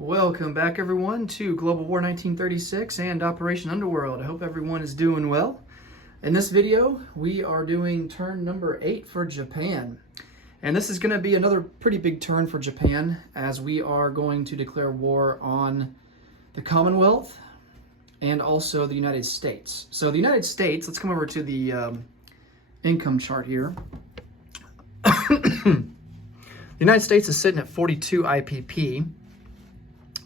Welcome back, everyone, to Global War 1936 and Operation Underworld. I hope everyone is doing well. In this video, we are doing turn number 8 for Japan. And this is going to be another pretty big turn for Japan, as we are going to declare war on the Commonwealth and also the United States. So the United States, let's come over to the income chart here. The United States is sitting at 42 IPP.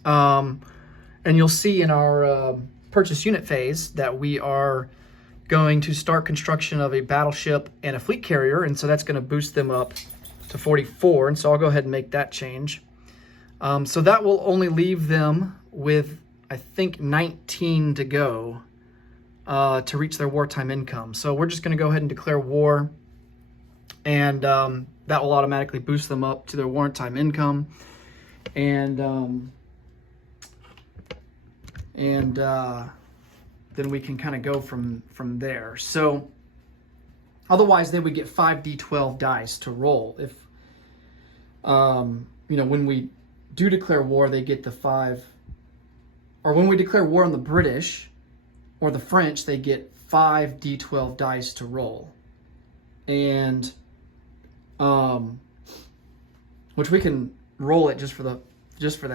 And you'll see in our purchase unit phase that we are going to start construction of a battleship and a fleet carrier, and so that's going to boost them up to 44, and so I'll go ahead and make that change. So that will only leave them with, I think, 19 to go to reach their wartime income. So we're just going to go ahead and declare war, and that will automatically boost them up to their wartime income. And then we can kind of go from there. So otherwise they would get 5d12 dice to roll. If when we do declare war, they get the 5, or when we declare war on the British or the French, they get 5d12 dice to roll. And which we can roll it just for the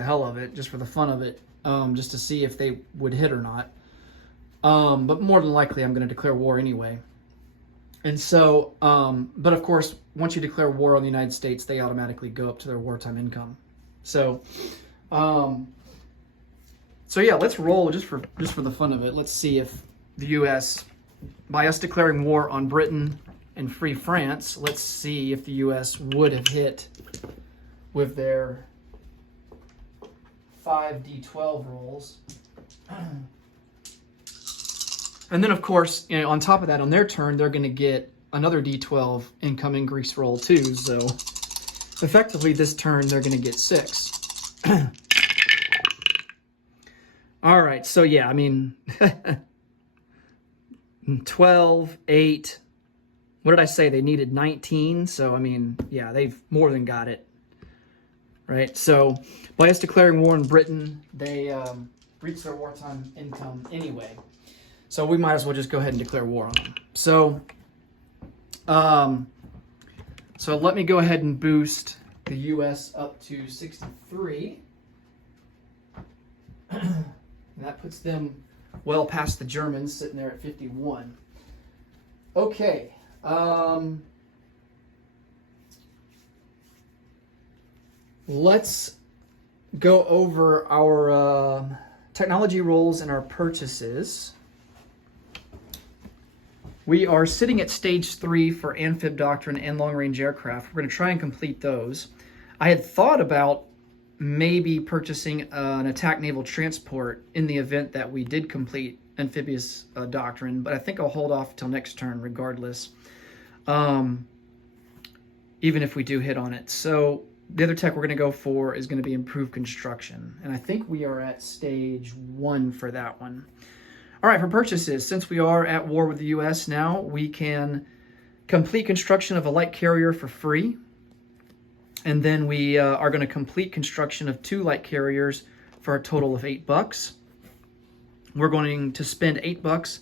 hell of it, just for the fun of it. Just to see if they would hit or not. But more than likely, I'm going to declare war anyway. And so, but of course, once you declare war on the United States, they automatically go up to their wartime income. So, yeah, let's roll just for the fun of it. Let's see if the U.S., by us declaring war on Britain and Free France, let's see if the U.S. would have hit with their 5d12 rolls. And then, of course, on top of that, on their turn, they're going to get another d12 incoming grease roll too. So effectively, this turn, they're going to get 6. All right. So yeah, I mean, 12, 8. What did I say? They needed 19. So, I mean, yeah, they've more than got it. Right, so by us declaring war on Britain, they reach their wartime income anyway. So we might as well just go ahead and declare war on them. So, so let me go ahead and boost the U.S. up to 63. And that puts them well past the Germans, sitting there at 51. Okay. Let's go over our technology rolls and our purchases. We are sitting at stage 3 for amphib doctrine and long-range aircraft. We're going to try and complete those. I had thought about maybe purchasing an attack naval transport in the event that we did complete amphibious doctrine, but I think I'll hold off till next turn regardless, even if we do hit on it. So the other tech we're going to go for is going to be improved construction. And I think we are at stage 1 for that one. All right, for purchases, since we are at war with the U.S. now, we can complete construction of a light carrier for free. And then we are going to complete construction of 2 light carriers for a total of $8. We're going to spend $8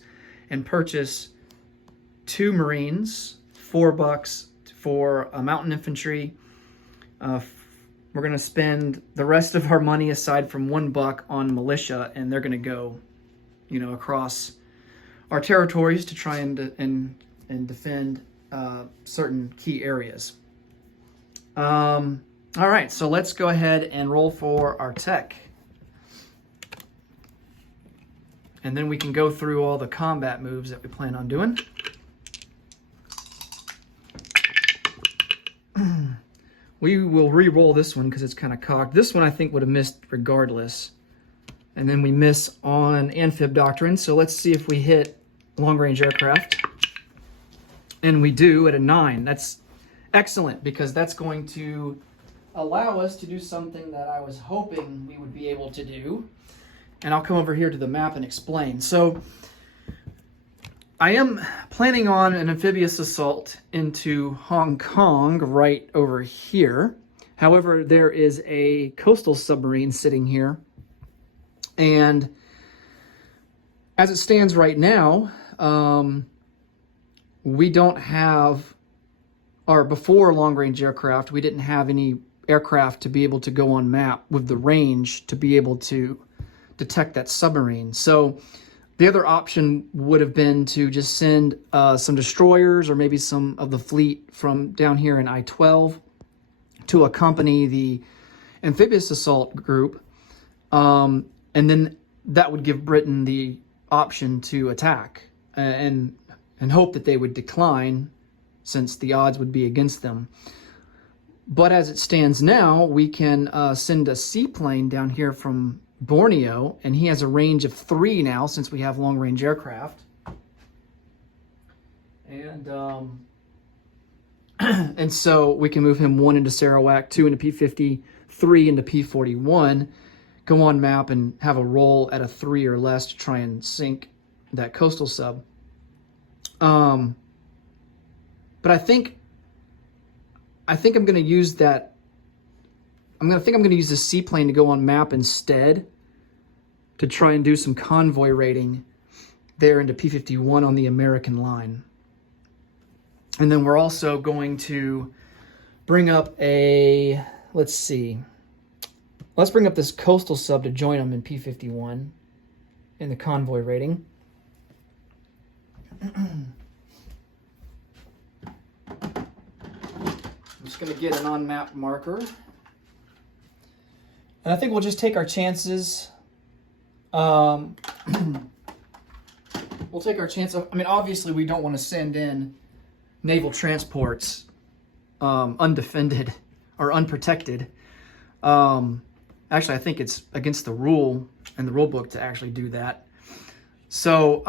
and purchase 2 Marines, $4 for mountain infantry. We're going to spend the rest of our money aside from $1 on militia, and they're going to go, across our territories to try and defend certain key areas. All right, so let's go ahead and roll for our tech. And then we can go through all the combat moves that we plan on doing. We will re-roll this one because it's kind of cocked. This one I think would have missed regardless. And then we miss on amphib doctrine. So let's see if we hit long-range aircraft. And we do at a 9. That's excellent because that's going to allow us to do something that I was hoping we would be able to do. And I'll come over here to the map and explain. So I am planning on an amphibious assault into Hong Kong right over here. However, there is a coastal submarine sitting here, and as it stands right now, we don't have, or before long-range aircraft, we didn't have any aircraft to be able to go on map with the range to be able to detect that submarine. So the other option would have been to just send some destroyers or maybe some of the fleet from down here in I-12 to accompany the amphibious assault group, and then that would give Britain the option to attack and hope that they would decline, since the odds would be against them. But as it stands now, we can send a seaplane down here from Borneo, and he has a range of 3 now since we have long-range aircraft. And and so we can move him 1 into Sarawak, 2 into P-50, 3 into P-41, go on map and have a roll at a 3 or less to try and sink that coastal sub. But I think I'm going to use that. I'm going to use the seaplane to go on map instead, to try and do some convoy raiding there into P-51 on the American line. And then we're also going to bring up a, let's bring up this coastal sub to join them in P-51 in the convoy raiding. I'm just going to get an on-map marker. And I think we'll just take our chances. We'll take our chance. I mean, obviously, we don't want to send in naval transports undefended or unprotected. Actually, I think it's against the rule and the rule book to actually do that. So,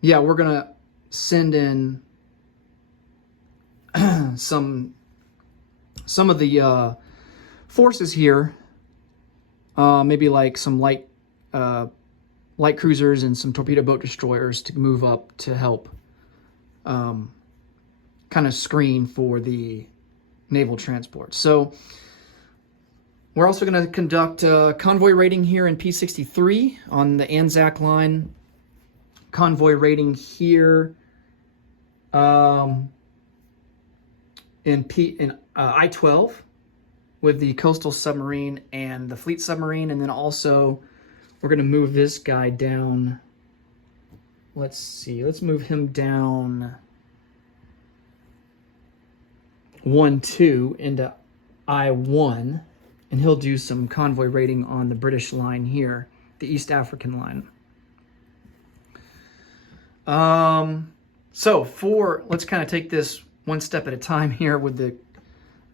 yeah, we're going to send in some of the forces here, maybe like some light cruisers and some torpedo boat destroyers to move up to help kind of screen for the naval transport. So we're also going to conduct convoy raiding here in P-63 on the Anzac line, convoy raiding here in I-12 with the coastal submarine and the fleet submarine, and then also we're going to move this guy down. Let's move him down 1-2 into I-1, and he'll do some convoy raiding on the British line here, the East African line. So let's kind of take this one step at a time here with the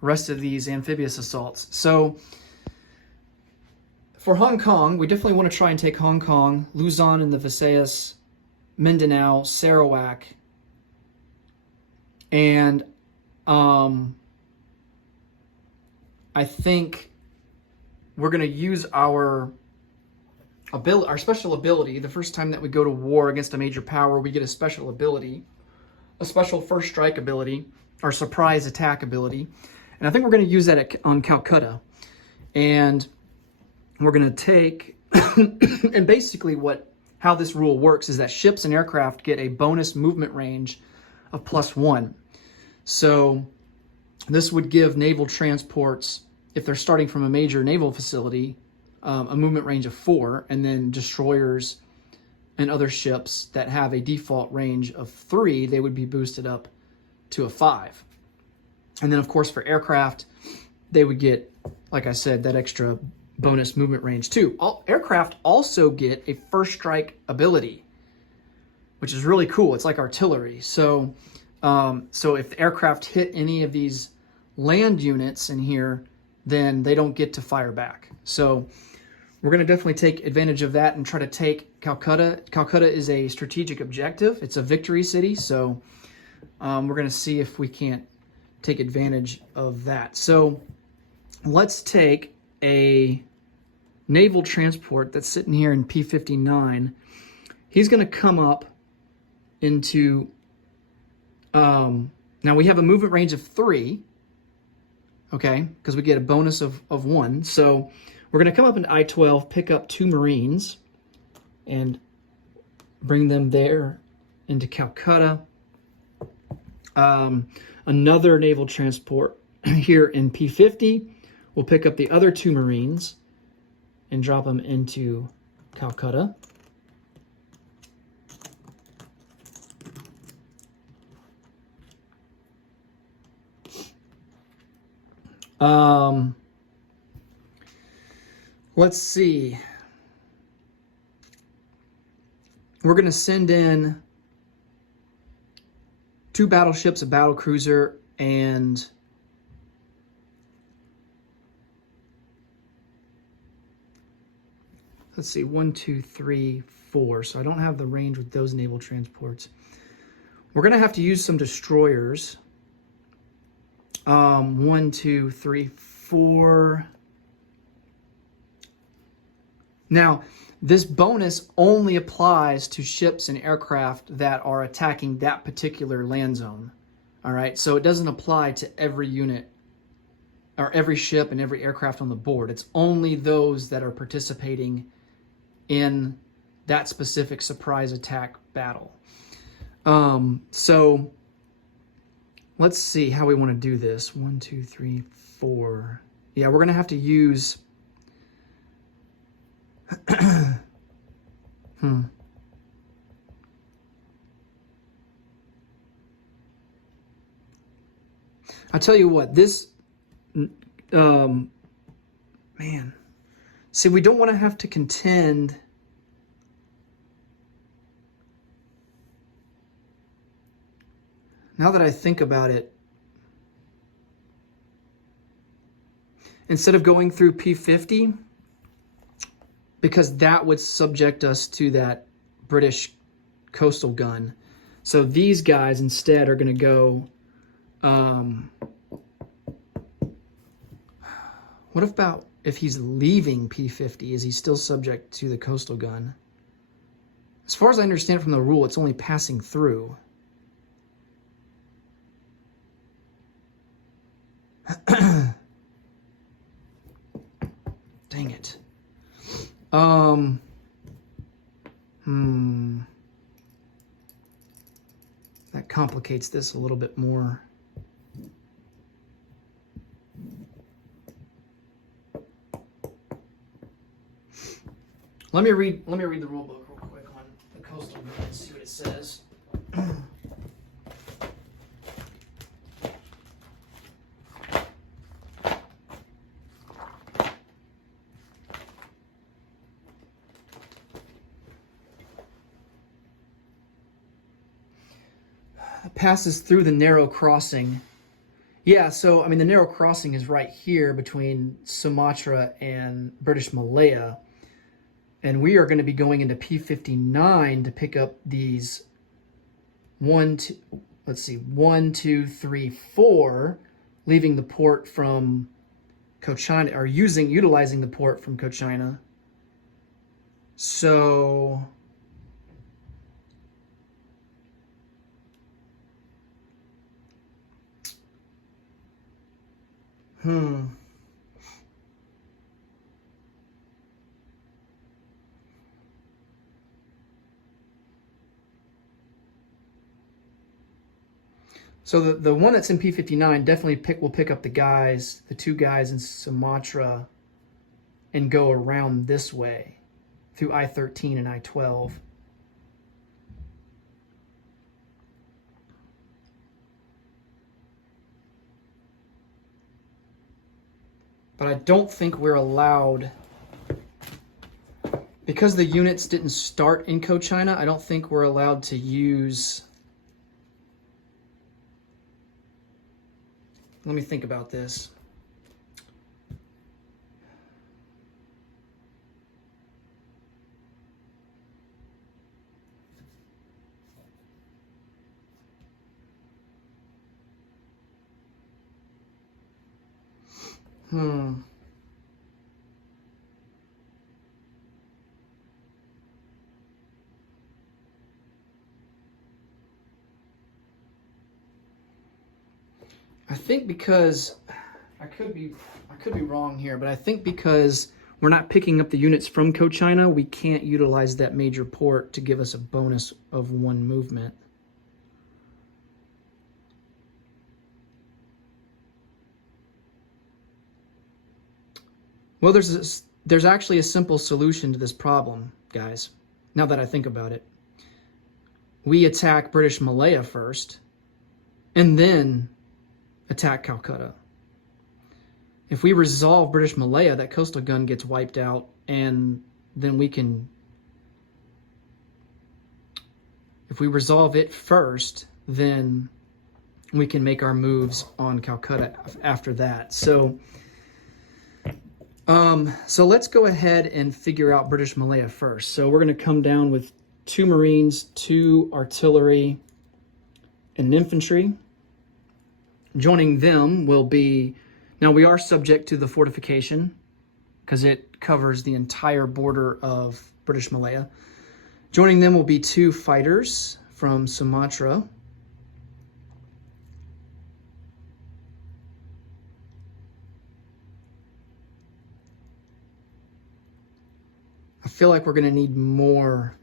rest of these amphibious assaults. So for Hong Kong, we definitely want to try and take Hong Kong, Luzon and the Visayas, Mindanao, Sarawak, and I think we're going to use our special ability. The first time that we go to war against a major power, we get a special ability, a special first strike ability, or surprise attack ability. And I think we're going to use that on Calcutta. And we're going to take, and basically how this rule works is that ships and aircraft get a bonus movement range of +1. So this would give naval transports, if they're starting from a major naval facility, a movement range of 4, and then destroyers and other ships that have a default range of 3, they would be boosted up to a 5. And then, of course, for aircraft, they would get, like I said, that extra bonus movement range too. Aircraft also get a first strike ability, which is really cool. It's like artillery. So if the aircraft hit any of these land units in here, then they don't get to fire back. So we're going to definitely take advantage of that and try to take Calcutta. Calcutta is a strategic objective. It's a victory city. So we're going to see if we can't take advantage of that. So let's take a naval transport that's sitting here in P-59. He's going to come up into, now we have a movement range of 3, okay, because we get a bonus of 1. So we're going to come up into I-12, pick up 2 Marines, and bring them there into Calcutta. Another naval transport here in P-50. We'll pick up the other 2 Marines and drop them into Calcutta. Let's see. We're going to send in 2 battleships, a battle cruiser, and let's see, 1, 2, 3, 4. So I don't have the range with those naval transports. We're going to have to use some destroyers. 1, 2, 3, 4. Now, this bonus only applies to ships and aircraft that are attacking that particular land zone. All right, so it doesn't apply to every unit or every ship and every aircraft on the board. It's only those that are participating in that specific surprise attack battle. So let's see how we want to do this. 1, 2, 3, 4. Yeah, we're going to have to use... I tell you what, this... man. See, we don't want to have to contend... Now that I think about it, instead of going through P-50, because that would subject us to that British coastal gun. So these guys instead are going to go... what about if he's leaving P-50? Is he still subject to the coastal gun? As far as I understand from the rule, it's only passing through. Dang it. That complicates this a little bit more. Let me read the rule book real quick on the coastal gun and see what it says. Passes through the narrow crossing. Yeah, so, I mean, the narrow crossing is right here between Sumatra and British Malaya. And we are going to be going into P-59 to pick up these 1, 2, 3, 4, leaving the port from Cochin, or utilizing the port from Cochin. So... So the one that's in P-59 definitely will pick up the 2 guys in Sumatra and go around this way through I-13 and I-12. But I don't think we're allowed, because the units didn't start in Cochin, I don't think we're allowed to use... Let me think about this. I think because I could be wrong here, but I think because we're not picking up the units from Cochina, we can't utilize that major port to give us a bonus of 1 movement. Well, there's actually a simple solution to this problem, guys, now that I think about it. We attack British Malaya first, and then attack Calcutta. If we resolve British Malaya, that coastal gun gets wiped out, and then we can... If we resolve it first, then we can make our moves on Calcutta after that. So let's go ahead and figure out British Malaya first. So we're going to come down with 2 Marines, 2 artillery, and infantry. Joining them will be... Now, we are subject to the fortification because it covers the entire border of British Malaya. Joining them will be 2 fighters from Sumatra. I feel like we're going to need more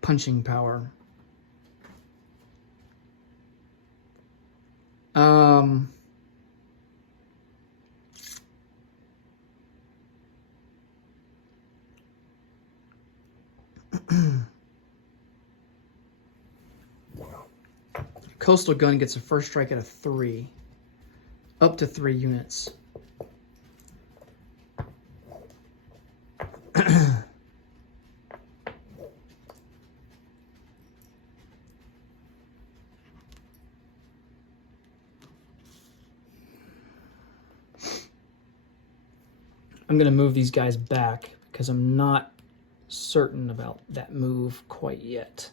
punching power. Coastal gun gets a first strike at a 3, up to 3 units. I'm going to move these guys back because I'm not certain about that move quite yet.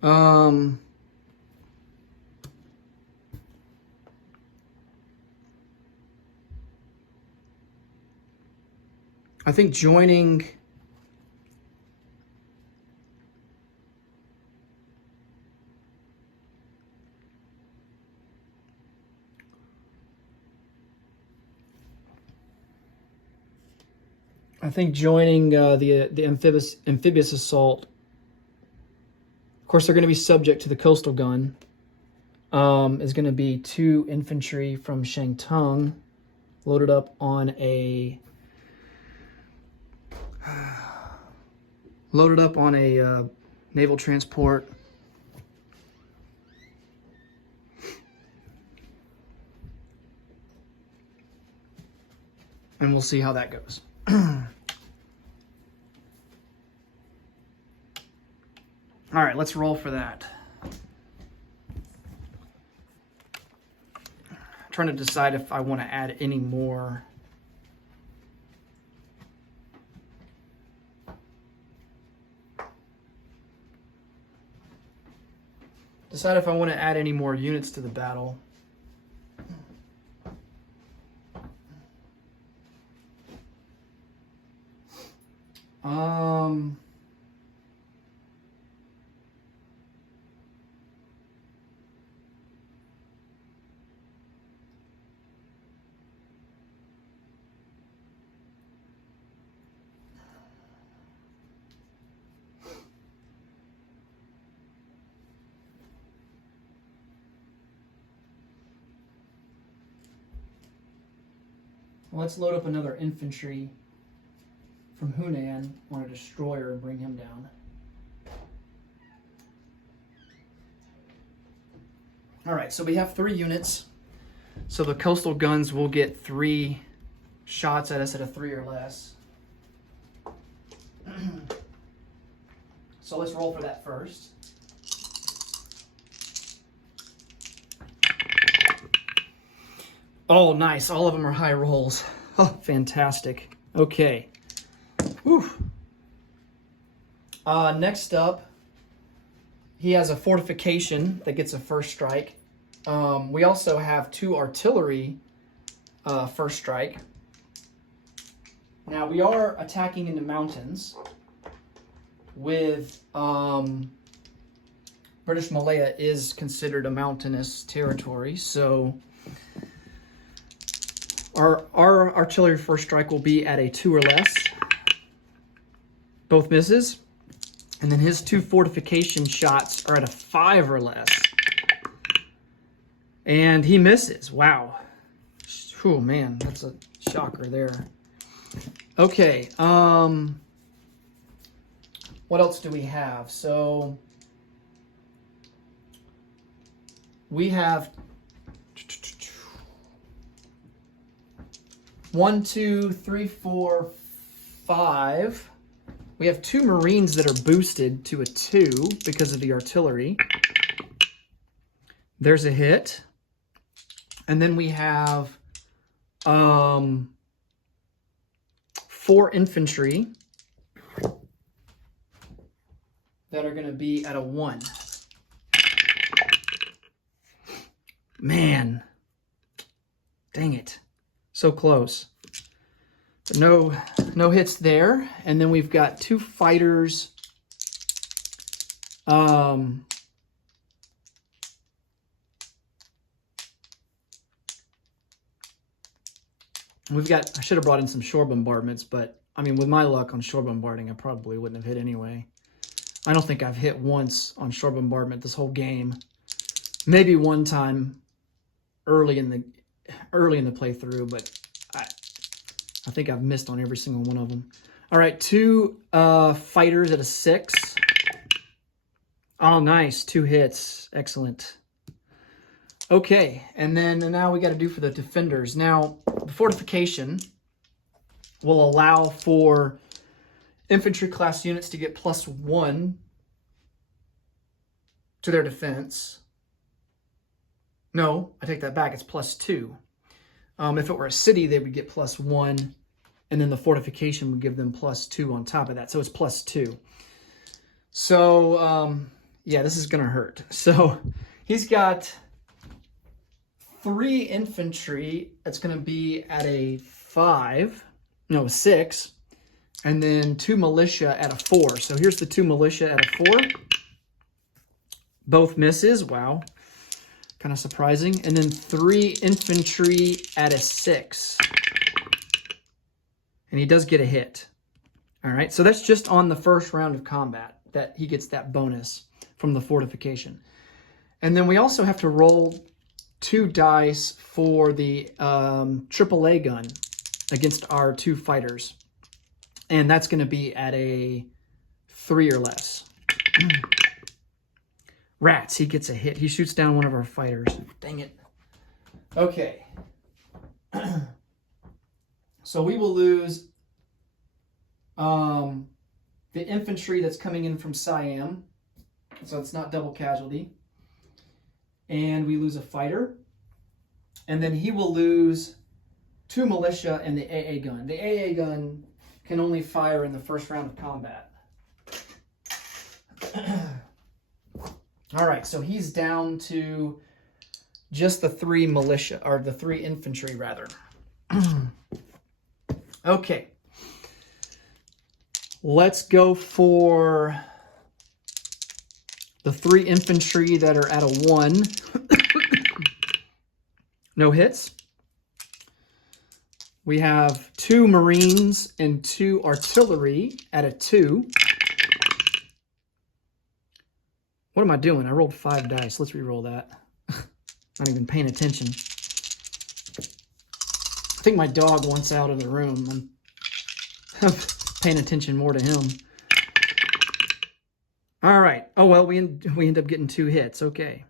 I think joining the amphibious assault. Of course, they're going to be subject to the coastal gun. Is going to be 2 infantry from Shantung, loaded up on a naval transport. And we'll see how that goes. All right, let's roll for that. I'm trying to decide if I want to add any more. Decide if I want to add any more units to the battle. Let's load up another infantry from Hunan on a destroyer and bring him down. All right, so we have 3 units. So the coastal guns will get 3 shots at us at a 3 or less. So let's roll for that first. Oh, nice. All of them are high rolls. Oh, fantastic. Okay. Whew. Next up, he has a fortification that gets a first strike. We also have 2 artillery first strike. Now, we are attacking in the mountains with... British Malaya is considered a mountainous territory, so Our artillery first strike will be at a 2 or less. Both misses. And then his 2 fortification shots are at a 5 or less. And he misses. Wow. Oh man, that's a shocker there. Okay. What else do we have? So we have 1, 2, 3, 4, 5. We have 2 Marines that are boosted to a 2 because of the artillery. There's a hit. And then we have 4 infantry that are going to be at a 1. Man. Dang it. So close. No hits there. And then we've got 2 fighters. We've got, I should have brought in some shore bombardments, but I mean, with my luck on shore bombarding, I probably wouldn't have hit anyway. I don't think I've hit once on shore bombardment this whole game. Maybe one time early in the playthrough, but I think I've missed on every single one of them. All right, 2 fighters at a 6. Oh, nice. 2 hits. Excellent. Okay, and then now we got to do for the defenders. Now, the fortification will allow for infantry class units to get +1 to their defense. No, I take that back. It's +2. If it were a city, they would get +1, and then the fortification would give them +2 on top of that. So it's +2. So, yeah, this is going to hurt. So he's got 3 infantry. That's going to be at a 6. And then 2 militia at a 4. So here's the 2 militia at a 4. Both misses. Wow. Kind of surprising. And then 3 infantry at a 6. And he does get a hit. All right. So that's just on the first round of combat that he gets that bonus from the fortification. And then we also have to roll 2 dice for the AAA gun against our 2 fighters. And that's going to be at a 3 or less. Rats, he gets a hit. He shoots down one of our fighters. Dang it. Okay. So we will lose the infantry that's coming in from Siam. So it's not double casualty. And we lose a fighter. And then he will lose 2 militia and the AA gun. The AA gun can only fire in the first round of combat. All right, so he's down to just the 3 militia, or the 3 infantry, rather. Okay. Let's go for the 3 infantry that are at a 1. No hits. We have 2 Marines and 2 artillery at a 2. What am I doing? I rolled 5 dice. Let's re-roll that. Not even paying attention. I think my dog wants out of the room. I'm paying attention more to him. All right. Oh, well, we end up getting 2 hits. Okay.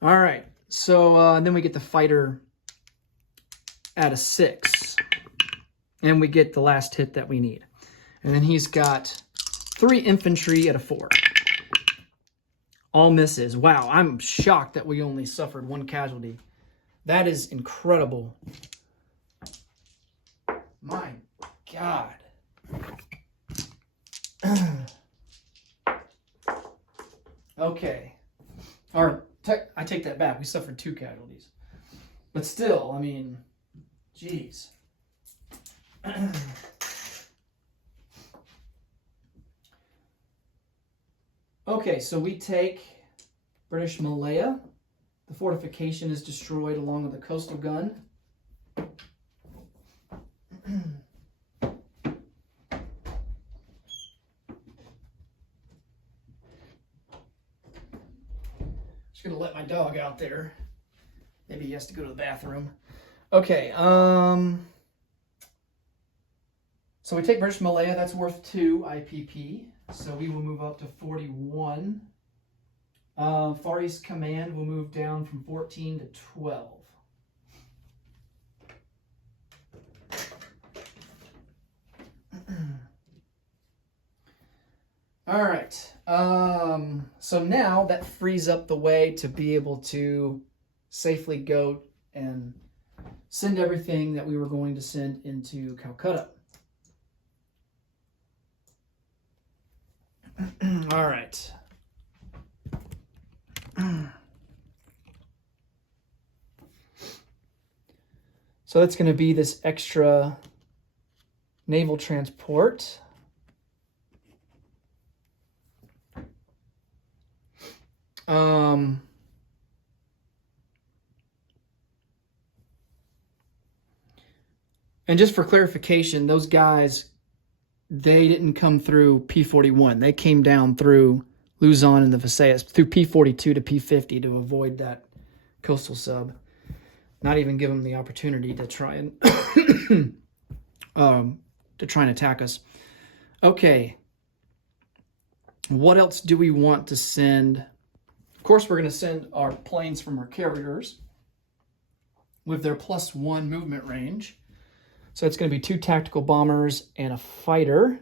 All right. So then we get the fighter at a 6. And we get the last hit that we need. And then he's got 3 infantry at a 4. All misses. Wow, I'm shocked that we only suffered 1 casualty. That is incredible. My God. Okay. I take that back. We suffered 2 casualties. But still, I mean, jeez. Okay, so we take British Malaya. The fortification is destroyed along with the coastal gun. Just gonna let my dog out there. Maybe he has to go to the bathroom. Okay, so we take British Malaya, that's worth 2 IPP. So we will move up to 41. Far East Command will move down from 14 to 12. All right. So now that frees up the way to be able to safely go and send everything that we were going to send into Calcutta. All right. So that's going to be this extra naval transport. And just for clarification, those guys, they didn't come through P-41. They came down through Luzon and the Visayas, through P-42 to P-50 to avoid that coastal sub. Not even give them the opportunity to try and attack us. Okay. What else do we want to send? Of course, we're going to send our planes from our carriers with their +1 movement range. So it's going to be 2 tactical bombers and a fighter.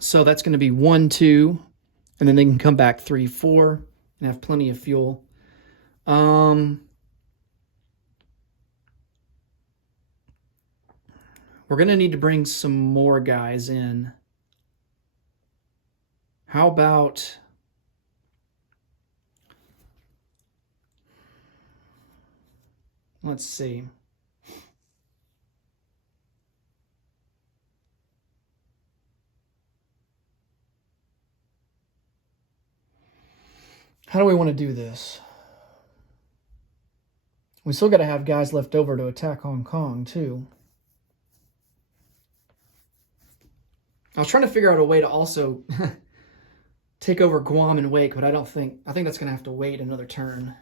So that's going to be 1, 2, and then they can come back 3, 4, and have plenty of fuel. We're going to need to bring some more guys in. How about... Let's see. How do we want to do this? We still got to have guys left over to attack Hong Kong, too. I was trying to figure out a way to also take over Guam and Wake, but I think that's going to have to wait another turn.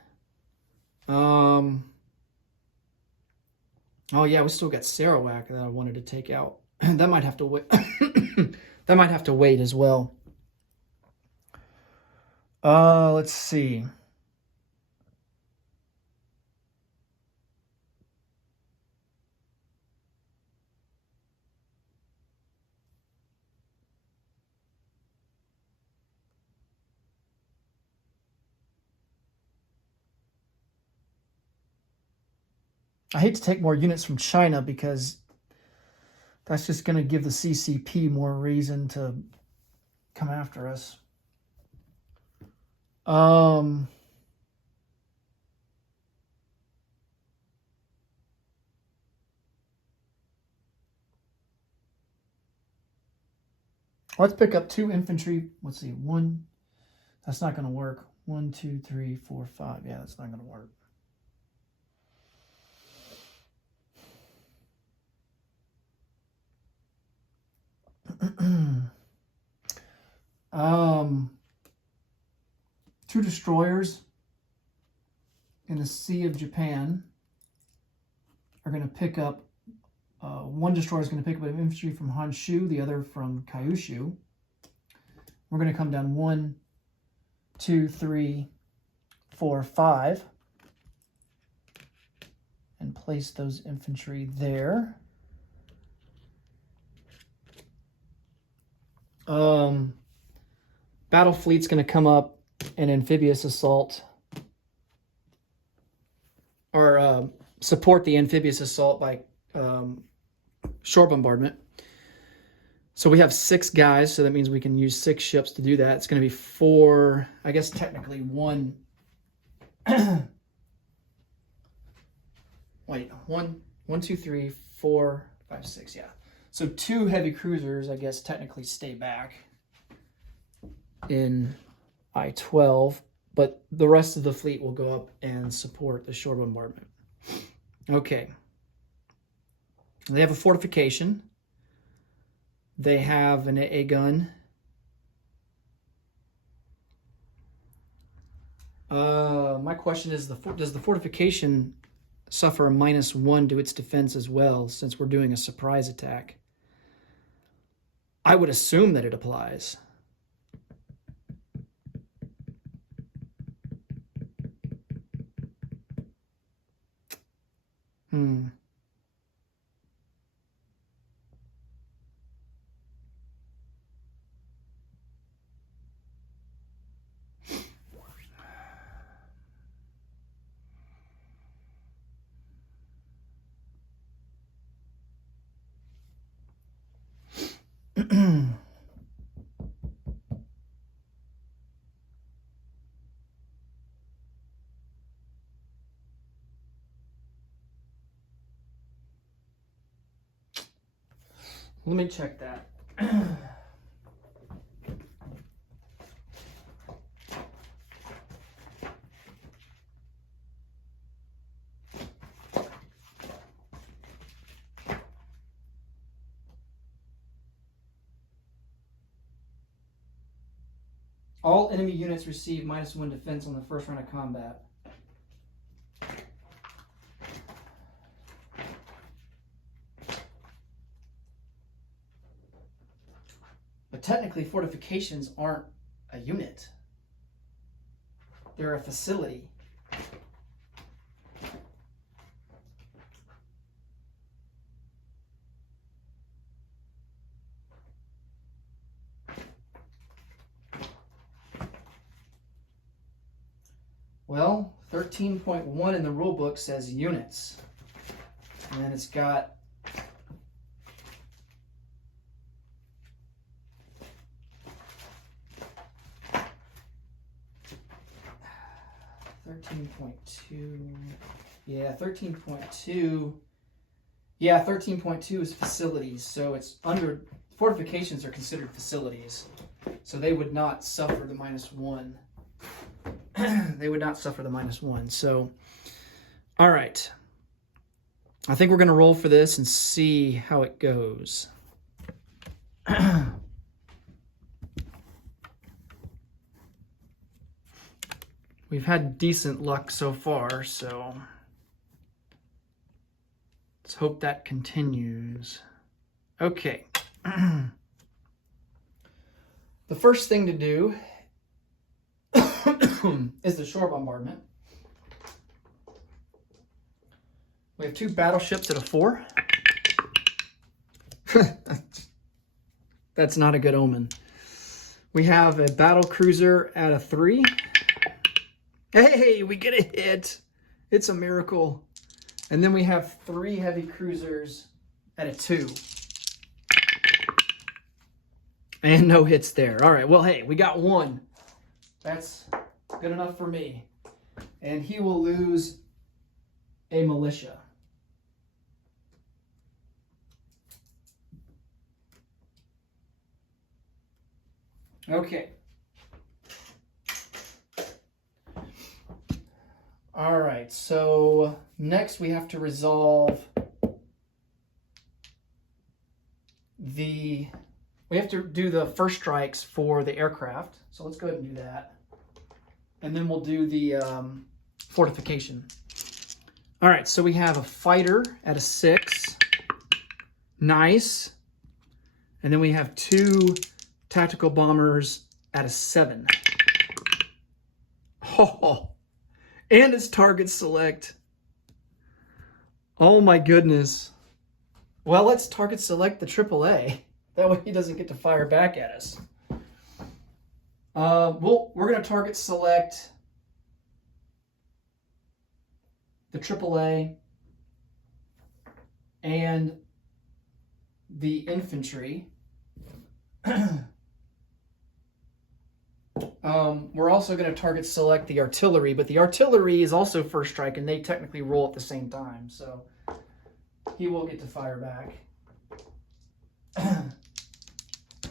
Oh yeah, we still got Sarawak that I wanted to take out. That might have to wait. That might have to wait as well. Let's see. I hate to take more units from China because that's just going to give the CCP more reason to come after us. Let's pick up 2 infantry. Let's see, 1. That's not going to work. 1, 2, 3, 4, 5. Yeah, that's not going to work. Two destroyers in the Sea of Japan are going to pick up, one destroyer is going to pick up infantry from Honshu, the other from Kyushu. We're going to come down 1, 2, 3, 4, 5 and place those infantry there. Battle fleet's going to come up and amphibious assault, or support the amphibious assault by shore bombardment. So we have 6 guys, so that means we can use 6 ships to do that. It's going to be 4, I guess technically 1. Wait, 1, 2, 3, 4, 5, 6, yeah. So 2 heavy cruisers, I guess, technically stay back in I-12. but the rest of the fleet will go up and support the shore bombardment. Okay. They have a fortification. They have an AA gun. My question is, does the fortification suffer a -1 to its defense as well, since we're doing a surprise attack? I would assume that it applies. Let me check that. All enemy units receive -1 defense on the first round of combat. But technically, fortifications aren't a unit. They're a facility. Well, 13.1 in the rulebook says units. And then it's got 13.2. Yeah, 13.2. Yeah, 13.2 is facilities. So it's under, fortifications are considered facilities. So they would not suffer the -1. They would not suffer the -1. So, all right. I think we're going to roll for this and see how it goes. We've had decent luck so far, so let's hope that continues. Okay. The first thing to do is the shore bombardment. We have 2 battleships at a 4. That's not a good omen. We have a battle cruiser at a 3. Hey, we get a hit. It's a miracle. And then we have 3 heavy cruisers at a 2. And no hits there. All right, well, hey, we got 1. That's good enough for me. And he will lose a militia. Okay. All right, so next we have to resolve we have to do the first strikes for the aircraft. So let's go ahead and do that. And then we'll do the fortification. All right, so we have a fighter at a 6. Nice. And then we have 2 tactical bombers at a 7. Oh, and it's target select. Oh my goodness. Well, let's target select the AAA. That way he doesn't get to fire back at us. We're going to target select the AAA and the infantry. We're also going to target select the artillery, but the artillery is also first strike, and they technically roll at the same time, so he will get to fire back.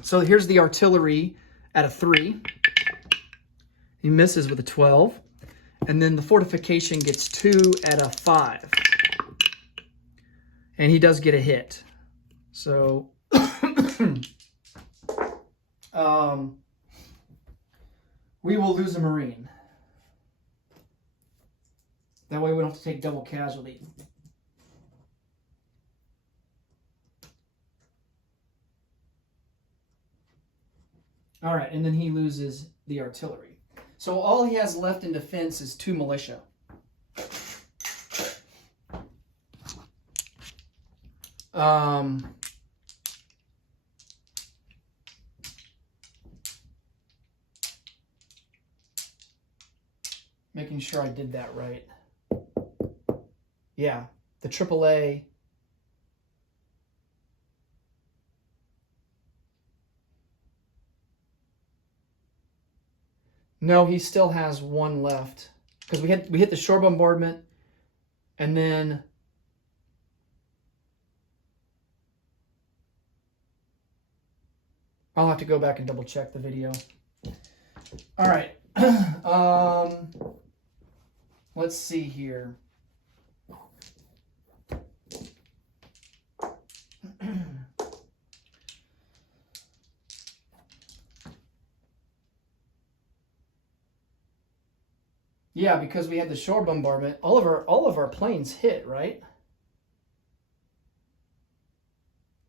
So here's the artillery at a 3, He misses with a 12. And then the fortification gets 2 at a 5. And he does get a hit. So we will lose a Marine. That way we don't have to take double casualty. All right, and then he loses the artillery. So all he has left in defense is 2 militia. Making sure I did that right. Yeah, the AAA. No, he still has 1 left because we hit the shore bombardment, and then I'll have to go back and double check the video. All right. Let's see here. Yeah, because we had the shore bombardment, all of our planes hit, right?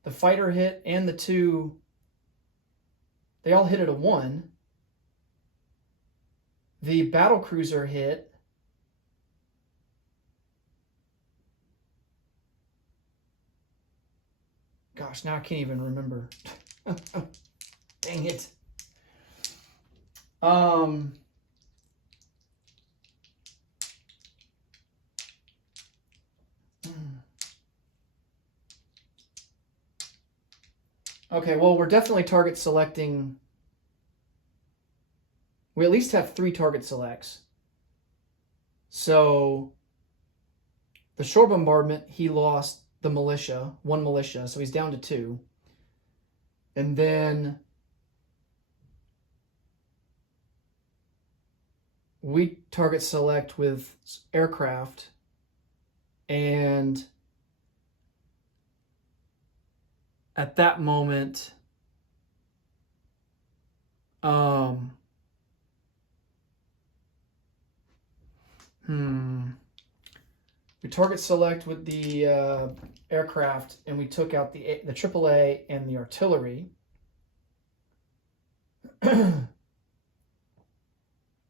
The fighter hit and the 2, they all hit at a 1. The battle cruiser hit. Gosh, now I can't even remember. Dang it. Okay, well, we're definitely target selecting. We at least have 3 target selects. So the shore bombardment, he lost the militia, 1 militia, so he's down to 2. And then we target select with aircraft, and at that moment, we target select with the aircraft, and we took out the AAA and the artillery.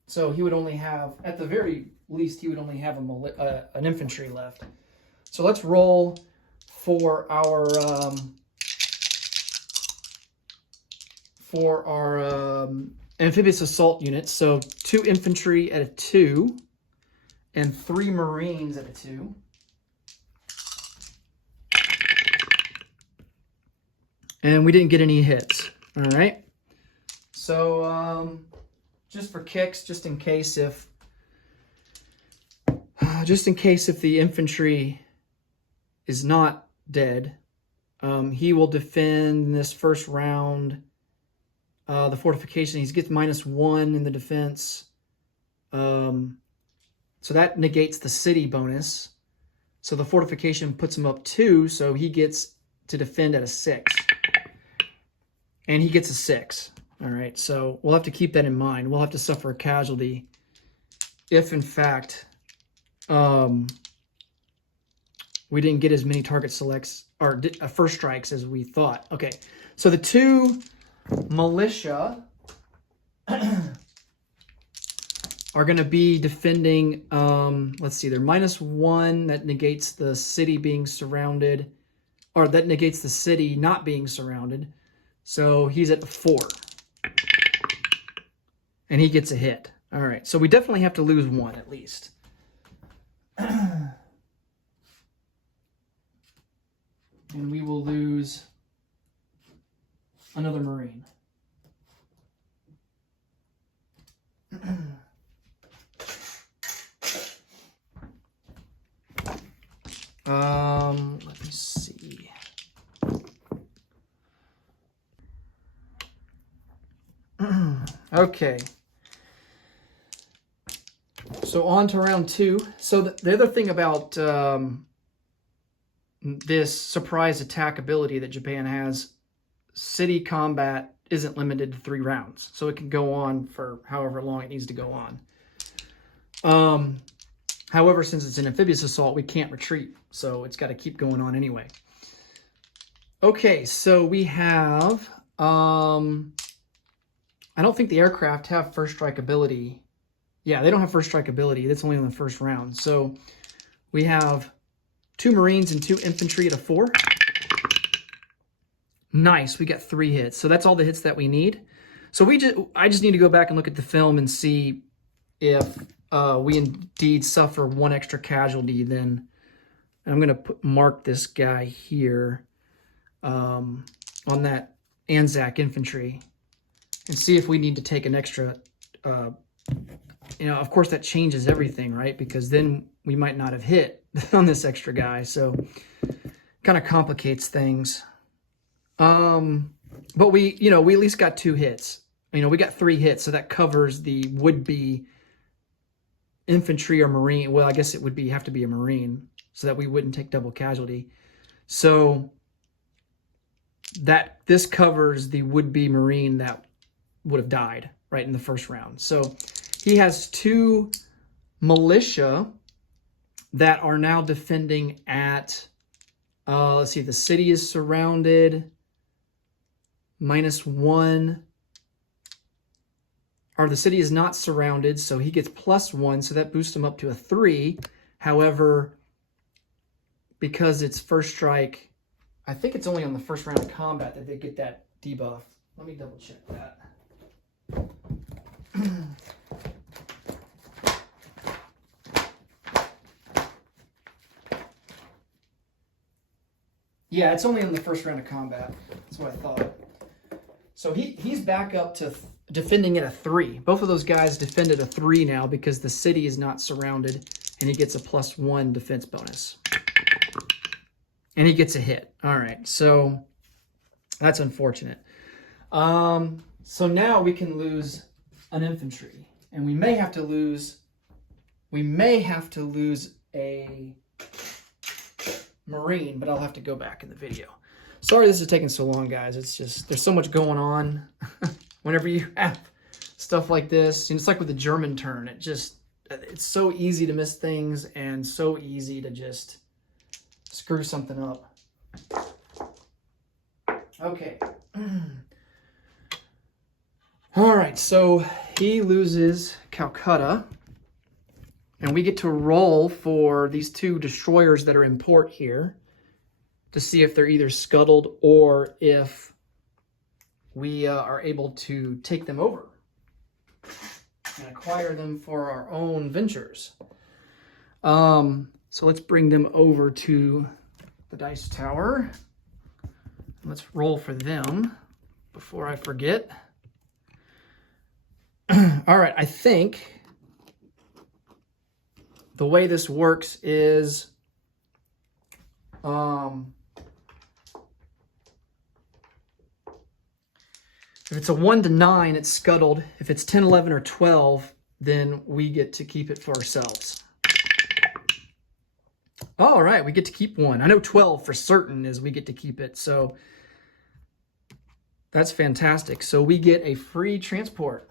So he would only have, at the very least, he would only have an infantry left. So let's roll for our amphibious assault units. So 2 infantry at a 2 and 3 Marines at a 2. And we didn't get any hits. All right. So just for kicks, just in case if the infantry is not dead, he will defend this first round. The fortification, he gets -1 in the defense. So that negates the city bonus. So the fortification puts him up 2, so he gets to defend at a 6. And he gets a 6. All right, so we'll have to keep that in mind. We'll have to suffer a casualty if, in fact, we didn't get as many target selects or first strikes as we thought. Okay, so the 2 militia are going to be defending, let's see, they're -1. That negates the city being surrounded, or that negates the city not being surrounded. So he's at 4. And he gets a hit. All right, so we definitely have to lose 1 at least. And we will lose another Marine. Let me see. Okay. So on to round 2. So the other thing about this surprise attack ability that Japan has, city combat isn't limited to 3 rounds. So it can go on for however long it needs to go on. However, since it's an amphibious assault, we can't retreat. So it's got to keep going on anyway. Okay, so we have... I don't think the aircraft have first strike ability. Yeah, they don't have first strike ability. That's only on the first round. So we have 2 Marines and 2 infantry at a 4. Nice, we got 3 hits. So that's all the hits that we need. So I just need to go back and look at the film and see if we indeed suffer 1 extra casualty. Then I'm going to mark this guy here on that Anzac infantry and see if we need to take an extra... of course that changes everything, right? Because then we might not have hit on this extra guy. So kind of complicates things. But we at least got 2 hits. We got 3 hits. So that covers the would-be infantry or Marine. Well, I guess it would have to be a Marine so that we wouldn't take double casualty. So this covers the would-be Marine that would have died right in the first round. So he has 2 militia that are now defending at, let's see, the city is surrounded, -1. Or the city is not surrounded, so he gets +1, so that boosts him up to a 3. However, because it's first strike, I think it's only on the first round of combat that they get that debuff. Let me double check that. Yeah, it's only in the first round of combat. That's what I thought. So he's back up to defending at a 3. Both of those guys defended a 3 now because the city is not surrounded, and he gets a +1 defense bonus. And he gets a hit. All right, so that's unfortunate. So now we can lose an infantry, and we may have to lose a Marine, but I'll have to go back in the video. Sorry this is taking so long, guys. It's just, there's so much going on. Whenever you have stuff like this, it's like with the German turn. It's so easy to miss things and so easy to just screw something up. Okay. All right, so he loses Calcutta. And we get to roll for these 2 destroyers that are in port here to see if they're either scuttled or if we are able to take them over and acquire them for our own ventures. So let's bring them over to the dice tower. Let's roll for them before I forget. All right, I think the way this works is if it's a 1 to 9, it's scuttled. If it's 10, 11, or 12, then we get to keep it for ourselves. All right, we get to keep 1. I know 12 for certain is we get to keep it, so that's fantastic. So we get a free transport.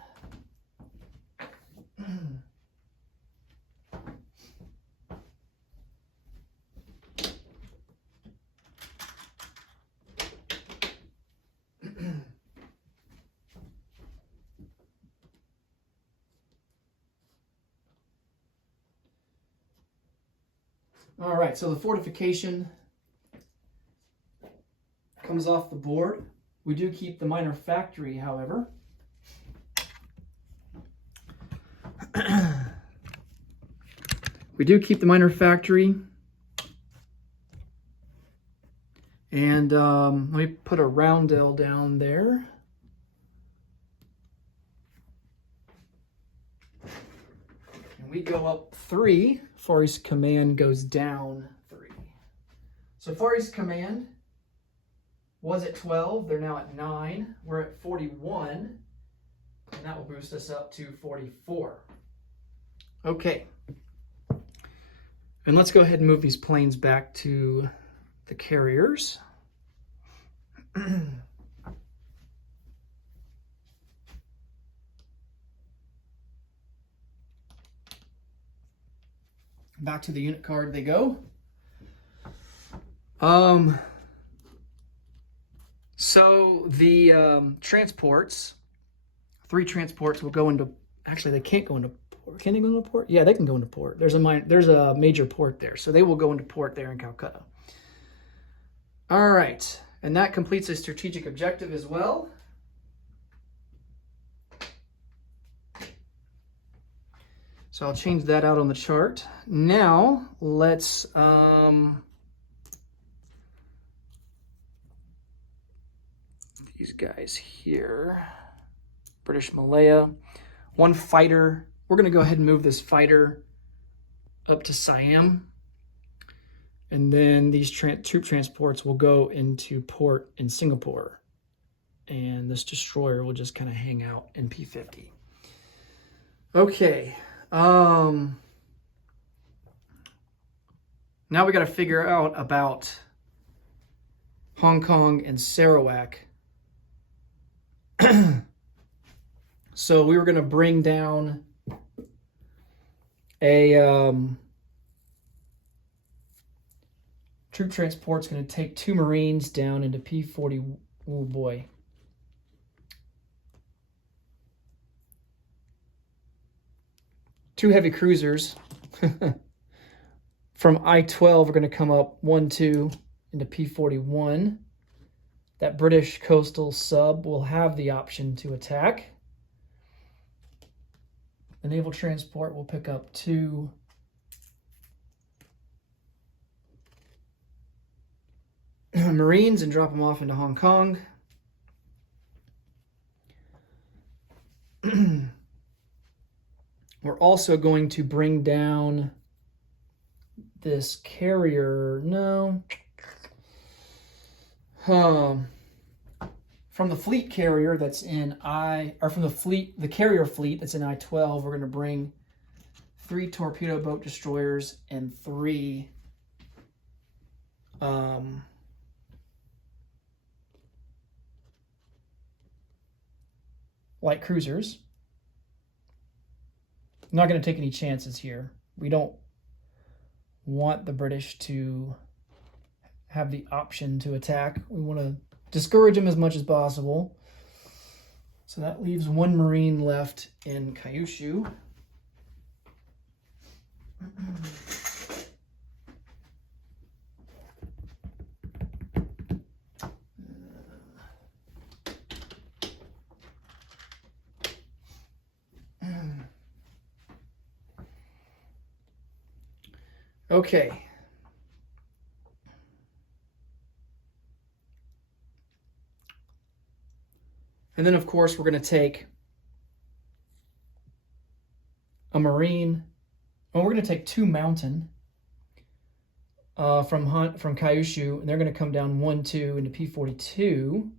All right, so the fortification comes off the board. We do keep the minor factory, however. We do keep the minor factory. And let me put a roundel down there. And we go up 3. Far East Command goes down 3. So Far East Command was at 12. They're now at 9. We're at 41. And that will boost us up to 44. Okay. And let's go ahead and move these planes back to the carriers. Back to the unit card they go. So the transports, 3 transports will go into, actually they can't go into port. Can they go into port? Yeah, they can go into port. There's a major port there. So they will go into port there in Calcutta. All right, and that completes a strategic objective as well. So I'll change that out on the chart. Now let's these guys here, British Malaya, 1 fighter. We're going to go ahead and move this fighter up to Siam. And then these troop transports will go into port in Singapore. And this destroyer will just kind of hang out in P-50. Okay. Now we got to figure out about Hong Kong and Sarawak. So we were going to bring down a troop transport's going to take 2 Marines down into P-40. Oh boy. Two heavy cruisers from I-12 are going to come up 1-2 into P-41. That British coastal sub will have the option to attack. The naval transport will pick up 2 Marines and drop them off into Hong Kong. We're also going to bring down this carrier. No. From the fleet carrier that's in the carrier fleet that's in I-12, we're going to bring 3 torpedo boat destroyers and 3 light cruisers. I'm not going to take any chances here. We don't want the British to have the option to attack. We want to discourage them as much as possible. So that leaves 1 Marine left in Kyushu. Okay. And then, of course, we're going to take a Marine. Well, we're going to take 2 Mountain from Kyushu, and they're going to come down 1-2 into P-42.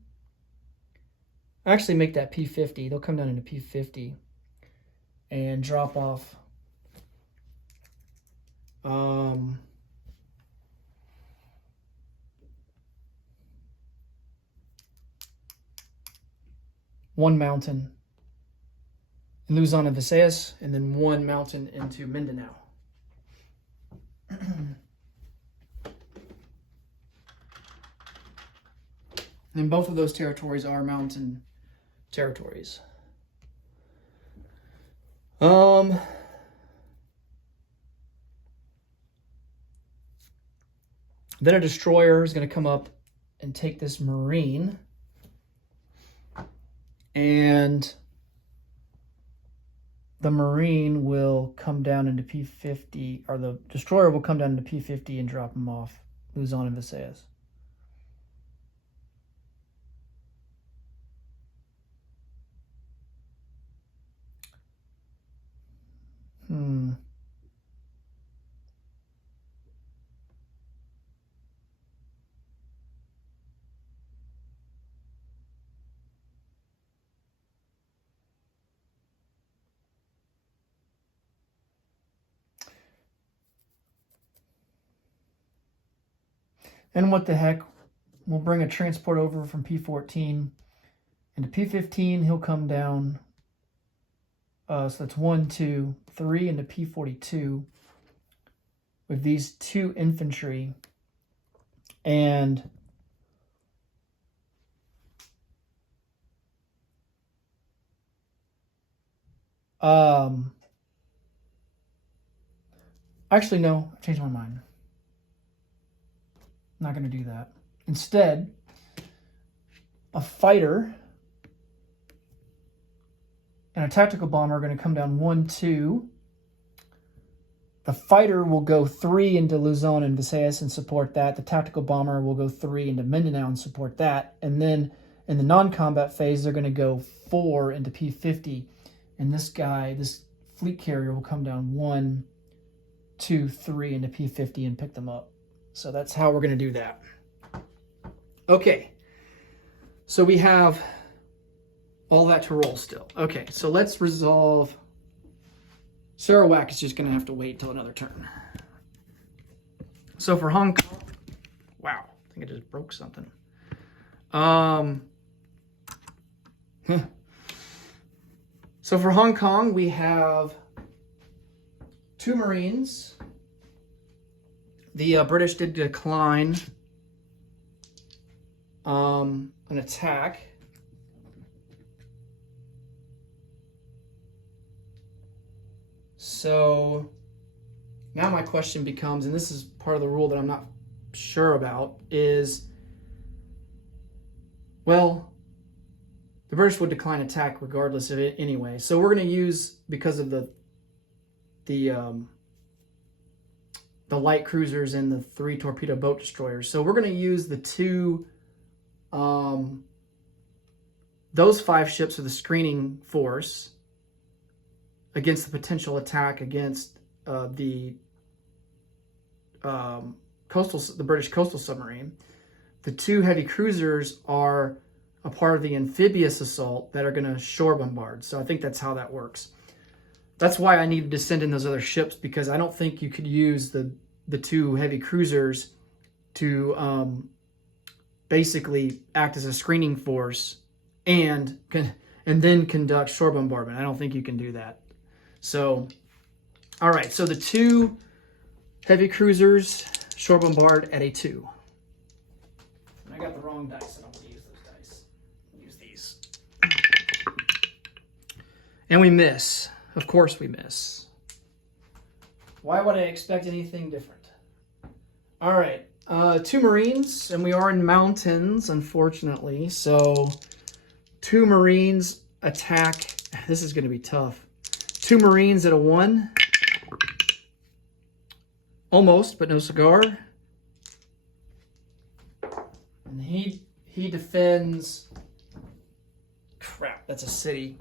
Actually, make that P-50. They'll come down into P-50 and drop off one Mountain in Luzon and Visayas, and then 1 Mountain into Mindanao. And both of those territories are mountain territories. Then a destroyer is going to come up and take this Marine, and the Marine will come down into P-50, or the destroyer will come down into P-50 and drop them off Luzon and Visayas. And what the heck, we'll bring a transport over from P14 into P15. He'll come down. So that's 1, 2, 3 into P42 with these 2 infantry. And actually, no, I changed my mind. I'm not going to do that. Instead, a fighter and a tactical bomber are going to come down 1, 2. The fighter will go 3 into Luzon and Visayas and support that. The tactical bomber will go 3 into Mindanao and support that. And then in the non-combat phase, they're going to go 4 into P50. And this guy, this fleet carrier, will come down 1, 2, 3 into P50 and pick them up. So that's how we're going to do that. Okay. So we have all that to roll still. Okay, so let's resolve. Sarawak is just going to have to wait till another turn. So for Hong Kong, wow, I think I just broke something. So for Hong Kong, we have 2 Marines. The British did decline an attack. So now my question becomes, and this is part of the rule that I'm not sure about, is, well, the British would decline attack regardless of it anyway. So we're going to use, because of the light cruisers and the 3 torpedo boat destroyers. So we're going to use the 2, those 5 ships with the screening force against the potential attack against the British coastal submarine. The 2 heavy cruisers are a part of the amphibious assault that are going to shore bombard. So I think that's how that works. That's why I needed to send in those other ships, because I don't think you could use the 2 heavy cruisers to basically act as a screening force and then conduct shore bombardment. I don't think you can do that. So, all right. So the 2 heavy cruisers shore bombard at a 2. And I got the wrong dice. I don't want to use those dice. I'll use these. And we miss. Of course we miss. Why would I expect anything different? All right. 2 Marines, and we are in mountains, unfortunately. So 2 Marines attack. This is going to be tough. 2 Marines at a 1. Almost, but no cigar. And he defends. Crap, that's a city.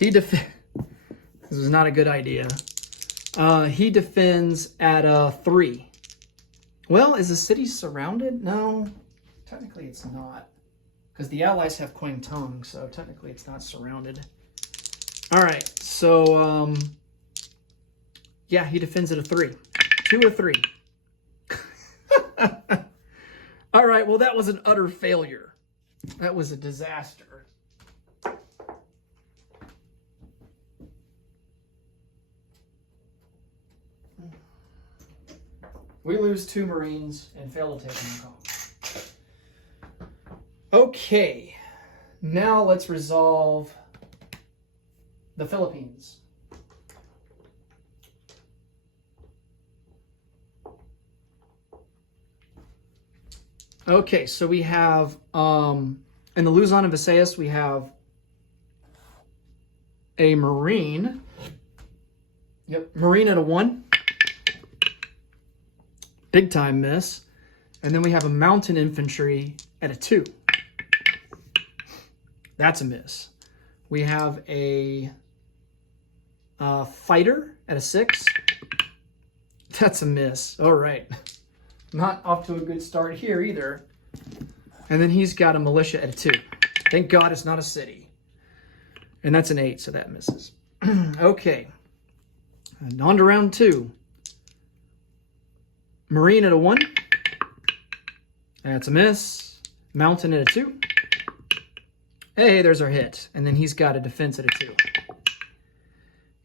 This is not a good idea. He defends at a 3. Well, is the city surrounded? No, technically it's not, because the Allies have Kwang Tung, so technically it's not surrounded. All right, so yeah, he defends at a 3. 2 or 3. All right, well, that was an utter failure. That was a disaster. We lose 2 Marines and fail to take Hong Kong. Okay, now let's resolve the Philippines. Okay, so we have, in the Luzon and Visayas, we have a Marine. Yep, Marine at a 1. Big time miss. And then we have a mountain infantry at a 2. That's a miss. We have a fighter at a 6. That's a miss. All right. Not off to a good start here either. And then he's got a militia at a 2. Thank God it's not a city. And that's an 8, so that misses. Okay. And on to round 2. Marine at a 1. That's a miss. Mountain at a 2. Hey, there's our hit. And then he's got a defense at a 2.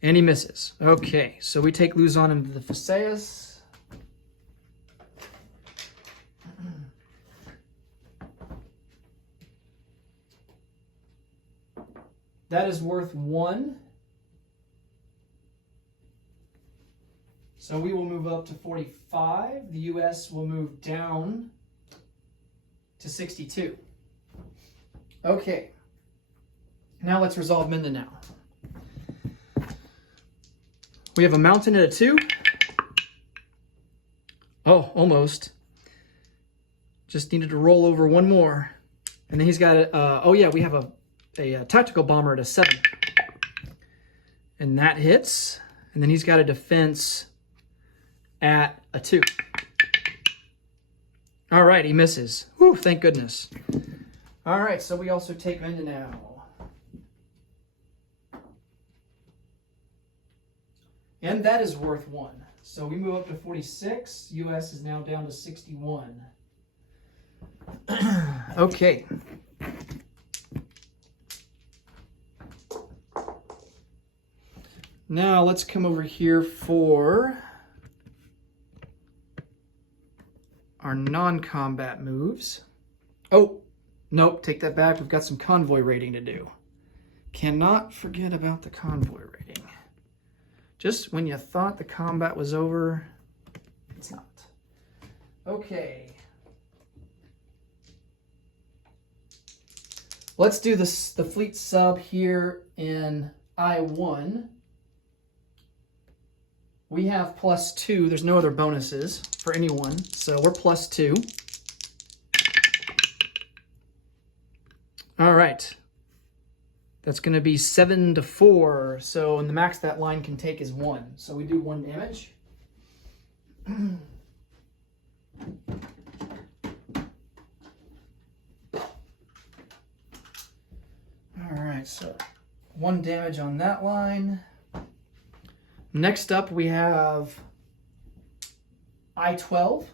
And he misses. Okay, so we take Luzon into the Phaseus. That is worth 1. So we will move up to 45. The US will move down to 62. Okay. Now let's resolve Mindanao. We have a mountain at a 2. Oh, almost. Just needed to roll over one more. And then he's got a, oh yeah, we have a tactical bomber at a 7. And that hits. And then he's got a defense at a 2. All right, he misses. Whew, thank goodness. All right, so we also take Mindanao. And that is worth 1. So we move up to 46. US is now down to 61. Okay. Now let's come over here for our non-combat moves. Oh, nope, take that back. We've got some convoy raiding to do. Cannot forget about the convoy raiding. Just when you thought the combat was over, it's not. Okay. Let's do this, the fleet sub here in I-1. We have +2. There's no other bonuses for anyone, so we're +2. All right. That's going to be 7 to 4. So, and the max that line can take is 1. So we do 1 damage. All right, so 1 damage on that line. Next up, we have I-12.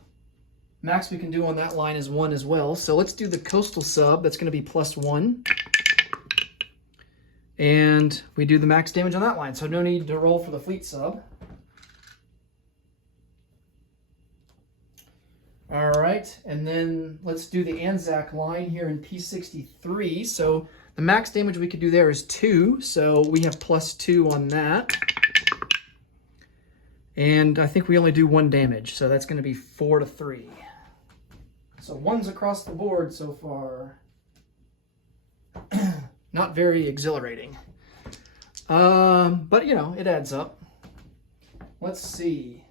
Max we can do on that line is 1 as well. So let's do the coastal sub. That's going to be +1. And we do the max damage on that line. So no need to roll for the fleet sub. All right, and then let's do the Anzac line here in P63. So the max damage we could do there is 2. So we have +2 on that. And I think we only do 1 damage, so that's going to be 4 to 3. So 1s across the board so far. Not very exhilarating. But, you know, it adds up. Let's see.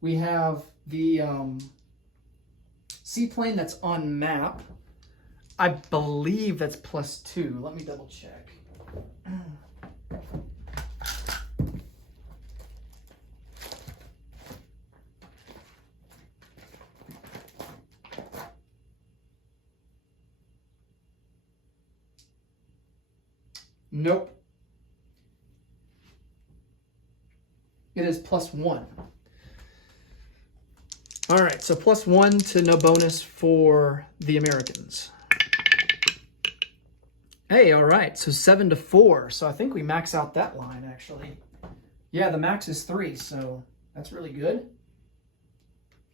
We have the seaplane that's on map. I believe that's +2. Let me double check. Nope. It is +1. All right, so +1 to no bonus for the Americans. Hey, all right, so 7 to 4. So I think we max out that line, actually. Yeah, the max is 3, so that's really good.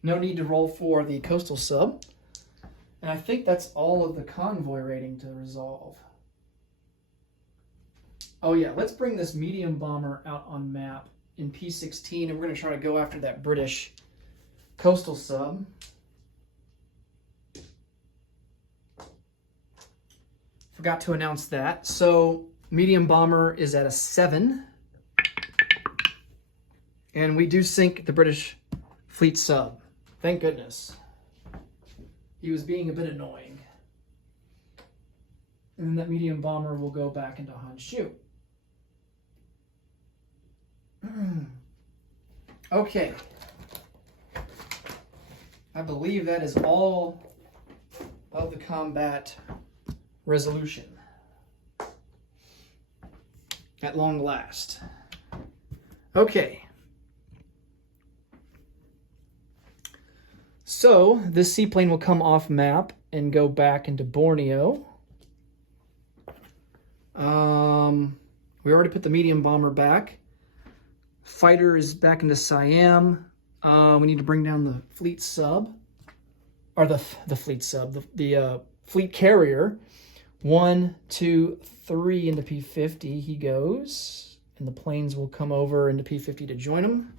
No need to roll for the coastal sub. And I think that's all of the convoy rating to resolve. Oh yeah, let's bring this medium bomber out on map in P16, and we're going to try to go after that British coastal sub. Forgot to announce that. So medium bomber is at a 7. And we do sink the British fleet sub. Thank goodness. He was being a bit annoying. And then that medium bomber will go back into Honshu. Okay. I believe that is all of the combat resolution. At long last. Okay. So this seaplane will come off map and go back into Borneo. We already put the medium bomber back. Fighter is back into Siam. We need to bring down the fleet sub, or the fleet sub, the fleet carrier. 1, 2, 3 into P50. He goes, and the planes will come over into P50 to join him.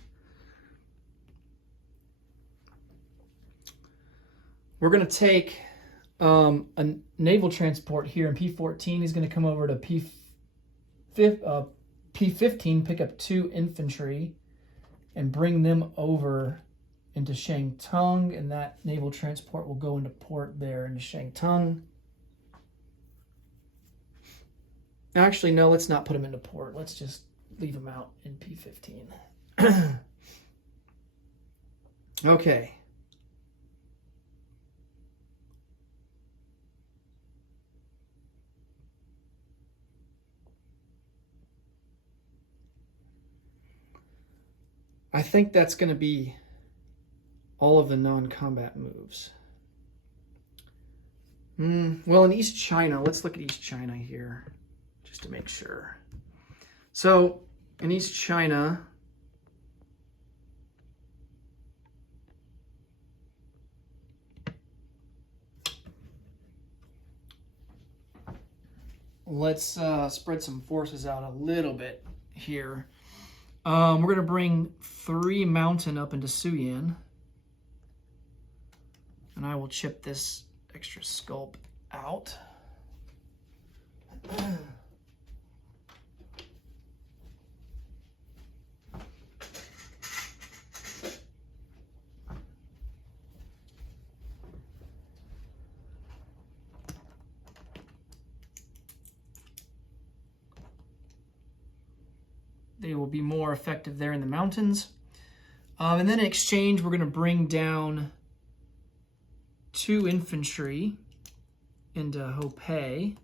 We're going to take a naval transport here in P14. He's going to come over to P15, pick up 2 infantry, and bring them over into Shantung, and that naval transport will go into port there into Shantung. Actually, no, let's not put him into port. Let's just leave him out in P15. Okay. I think that's going to be all of the non-combat moves. Well, in East China, let's look at East China here, just to make sure. So, in East China, let's spread some forces out a little bit here. We're going to bring 3 mountain up into Suyan. And I will chip this extra sculpt out. They will be more effective there in the mountains. And then in exchange, we're going to bring down 2 infantry into Hopei.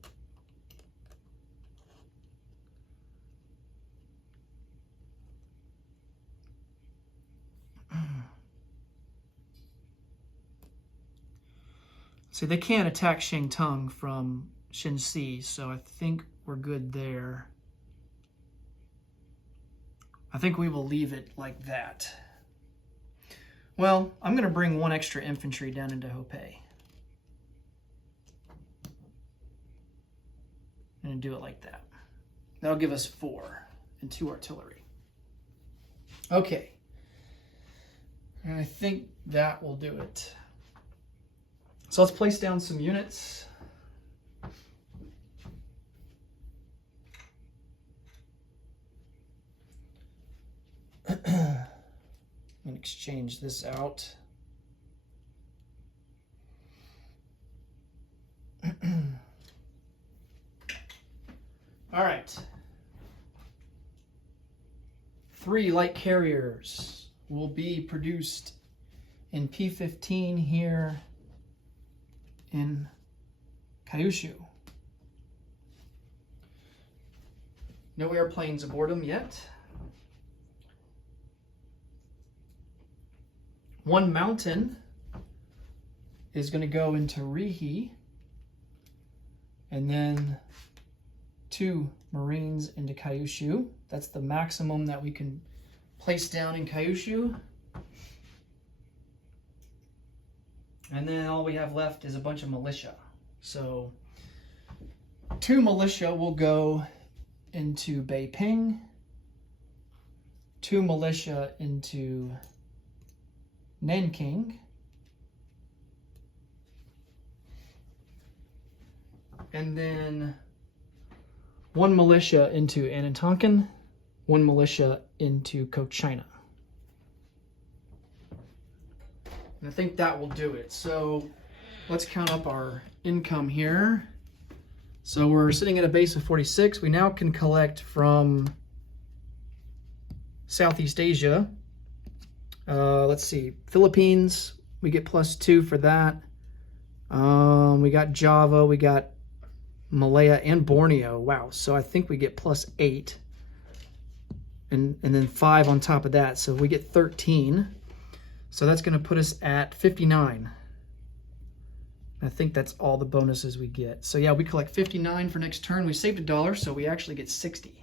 See, they can't attack Shantung from Shenxi, so I think we're good there. I think we will leave it like that. Well, I'm going to bring 1 extra infantry down into Hopei. And do it like that. That'll give us 4 and 2 artillery. Okay. And I think that will do it. So let's place down some units. And exchange this out. All right. 3 light carriers will be produced in P15 here in Kyushu. No airplanes aboard them yet. 1 mountain is going to go into Rihi, and then 2 Marines into Kyushu. That's the maximum that we can place down in Kyushu. And then all we have left is a bunch of militia. So 2 militia will go into Beiping, 2 militia into Nanking, and then 1 militia into Anatonkin, 1 militia into Cochinna. And I think that will do it. So let's count up our income here. So we're sitting at a base of 46. We now can collect from Southeast Asia. Let's see, Philippines, we get +2 for that. We got Java, we got Malaya and Borneo. Wow, so I think we get +8. And then 5 on top of that, so we get 13. So that's going to put us at 59. I think that's all the bonuses we get. So yeah, we collect 59 for next turn. We saved $1, so we actually get 60.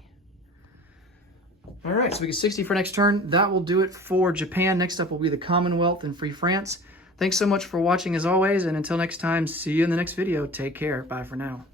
All right, so we get 60 for next turn. That will do it for Japan. Next up will be the Commonwealth and Free France. Thanks so much for watching as always, and until next time, see you in the next video. Take care. Bye for now.